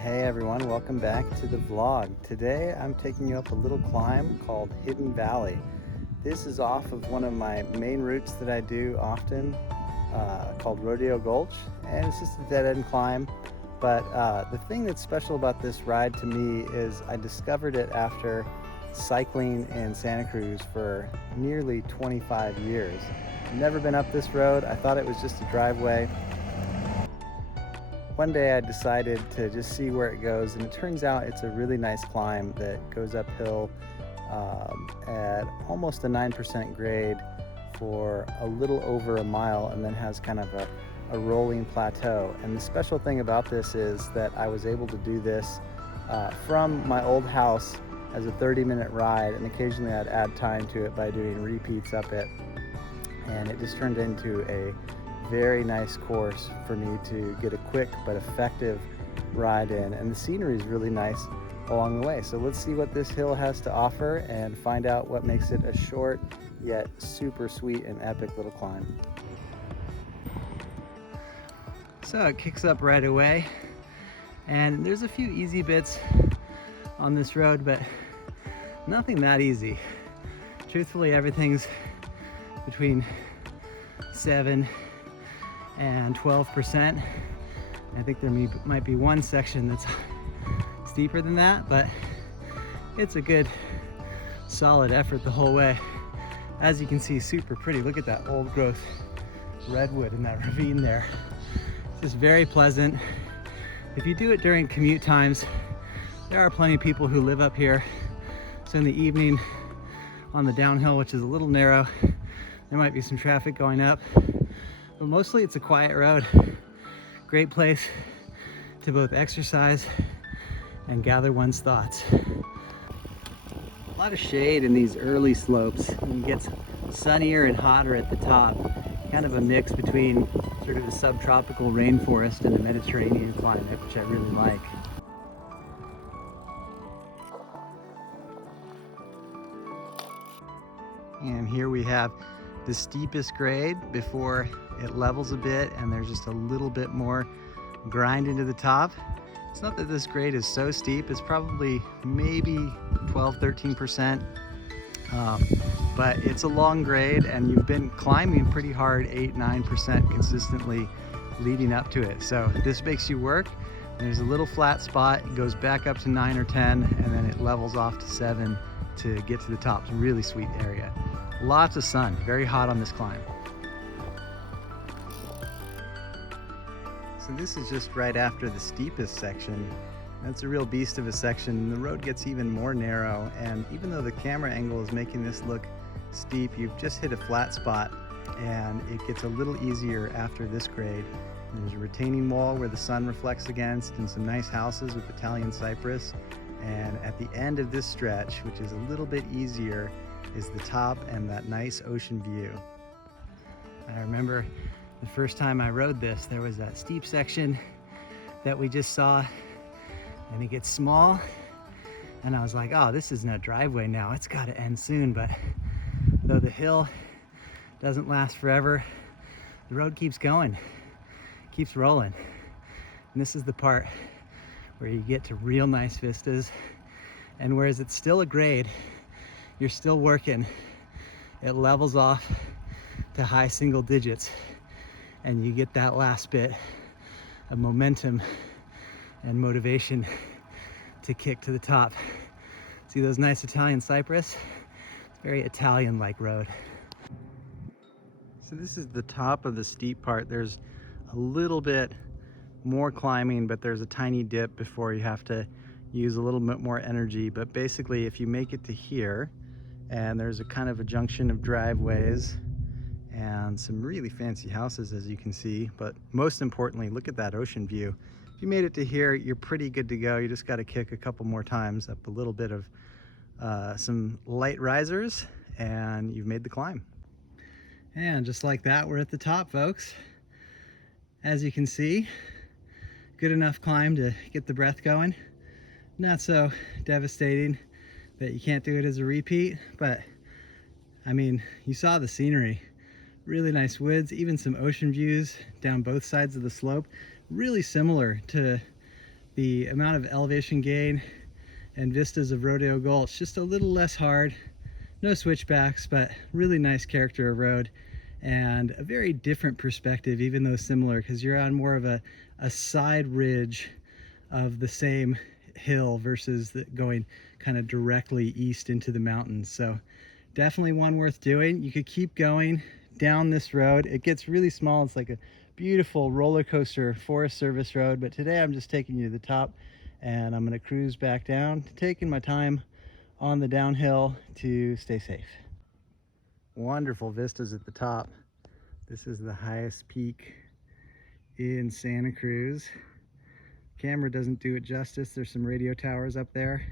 Hey everyone, welcome back to the vlog. Today I'm taking you up a little climb called Hidden Valley. This is off of one of my main routes that I do often called Rodeo Gulch, and it's just a dead-end climb. But the thing that's special about this ride to me is I discovered it after cycling in Santa Cruz for nearly 25 years. Never been up this road. I thought it was just a driveway. One day I decided to just see where it goes, and it turns out it's a really nice climb that goes uphill at almost a 9% grade for a little over a mile, and then has kind of a rolling plateau. And the special thing about this is that I was able to do this from my old house as a 30-minute ride, and occasionally I'd add time to it by doing repeats up it, and it just turned into a very nice course for me to get a quick but effective ride in, and the scenery is really nice along the way. So let's see what this hill has to offer and find out what makes it a short yet super sweet and epic little climb. So it kicks up right away, and there's a few easy bits on this road, but nothing that easy. Truthfully, everything's between 7 and 12%. I think there might be one section that's steeper than that, but it's a good solid effort the whole way. As you can see, super pretty. Look at that old growth redwood in that ravine there. It's just very pleasant. If you do it during commute times, there are plenty of people who live up here. So in the evening on the downhill, which is a little narrow, there might be some traffic going up. But mostly it's a quiet road. Great place to both exercise and gather one's thoughts. A lot of shade in these early slopes, and it gets sunnier and hotter at the top. Kind of a mix between sort of a subtropical rainforest and a Mediterranean climate, which I really like. And here we have the steepest grade before it levels a bit, and there's just a little bit more grind into the top. It's not that this grade is so steep, it's probably maybe 12-13%, but it's a long grade, and you've been climbing pretty hard 8-9% consistently leading up to it. So this makes you work. There's a little flat spot, it goes back up to 9 or 10, and then it levels off to 7 to get to the top. It's a really sweet area. Lots of sun, very hot on this climb. So this is just right after the steepest section. That's a real beast of a section. The road gets even more narrow, and even though the camera angle is making this look steep, you've just hit a flat spot, and it gets a little easier after this grade. And there's a retaining wall where the sun reflects against, and some nice houses with Italian cypress. And at the end of this stretch, which is a little bit easier, is the top and that nice ocean view. I remember the first time I rode this, there was that steep section that we just saw, and it gets small, and I was like, oh, this isn't a driveway now, it's got to end soon. But though the hill doesn't last forever, the road keeps going, keeps rolling. And this is the part where you get to real nice vistas, and whereas it's still a grade, you're still working, it levels off to high single digits, and you get that last bit of momentum and motivation to kick to the top. See those nice Italian cypress? It's very Italian-like road. So this is the top of the steep part. There's a little bit more climbing, but there's a tiny dip before you have to use a little bit more energy. But basically, if you make it to here, and there's a kind of a junction of driveways and some really fancy houses, as you can see, but most importantly, look at that ocean view. If you made it to here, you're pretty good to go. You just got to kick a couple more times up a little bit of some light risers, and you've made the climb. And just like that, we're at the top, folks. As you can see, good enough climb to get the breath going. Not so devastating that you can't do it as a repeat, but I mean, you saw the scenery. Really nice woods, even some ocean views down both sides of the slope. Really similar to the amount of elevation gain and vistas of Rodeo Gulch just a little less hard. No switchbacks, but really nice character of road and a very different perspective, even though similar, because you're on more of a side ridge of the same hill versus going kind of directly east into the mountains. So definitely one worth doing. You could keep going down this road. It gets really small. It's like a beautiful roller coaster Forest Service road, but today I'm just taking you to the top and I'm going to cruise back down, taking my time on the downhill to stay safe. Wonderful vistas at the top. This is the highest peak in Santa Cruz. Camera doesn't do it justice. There's some radio towers up there,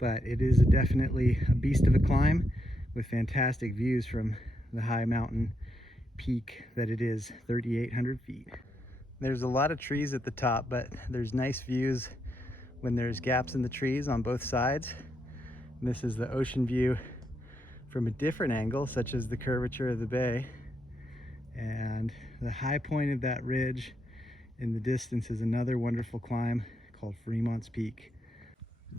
but it is definitely a beast of a climb with fantastic views from the high mountain peak that it is, 3,800 feet. There's a lot of trees at the top, but there's nice views when there's gaps in the trees on both sides. And this is the ocean view from a different angle, such as the curvature of the bay. And the high point of that ridge in the distance is another wonderful climb called Fremont's Peak.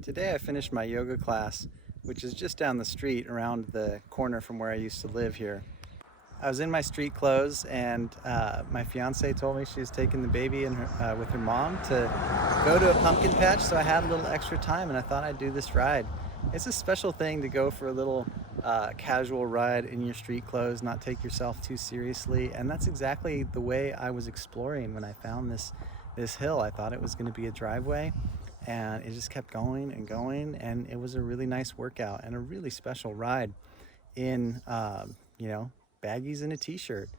Today I finished my yoga class, which is just down the street around the corner from where I used to live here. I was in my street clothes and my fiance told me she was taking the baby and with her mom to go to a pumpkin patch, so I had a little extra time and I thought I'd do this ride. It's a special thing to go for a little casual ride in your street clothes, not take yourself too seriously, and that's exactly the way I was exploring when I found this hill. I thought it was going to be a driveway, and it just kept going and going, and it was a really nice workout and a really special ride in you know, baggies and a t-shirt.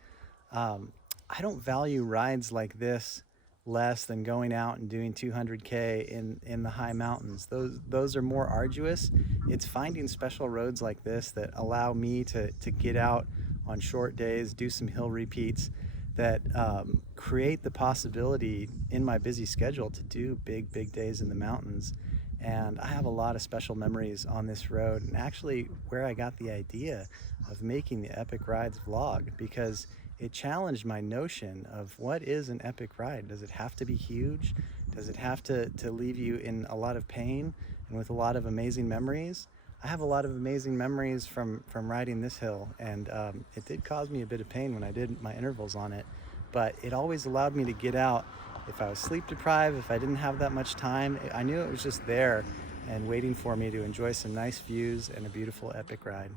I don't value rides like this less than going out and doing 200K in the high mountains. Those are more arduous. It's finding special roads like this that allow me to get out on short days, do some hill repeats that create the possibility in my busy schedule to do big days in the mountains. And I have a lot of special memories on this road, and actually where I got the idea of making the Epic Rides vlog, because it challenged my notion of what is an epic ride. Does it have to be huge? Does it have to leave you in a lot of pain and with a lot of amazing memories? I have a lot of amazing memories from riding this hill, and it did cause me a bit of pain when I did my intervals on it, but it always allowed me to get out. If I was sleep deprived, if I didn't have that much time, I knew it was just there and waiting for me to enjoy some nice views and a beautiful epic ride.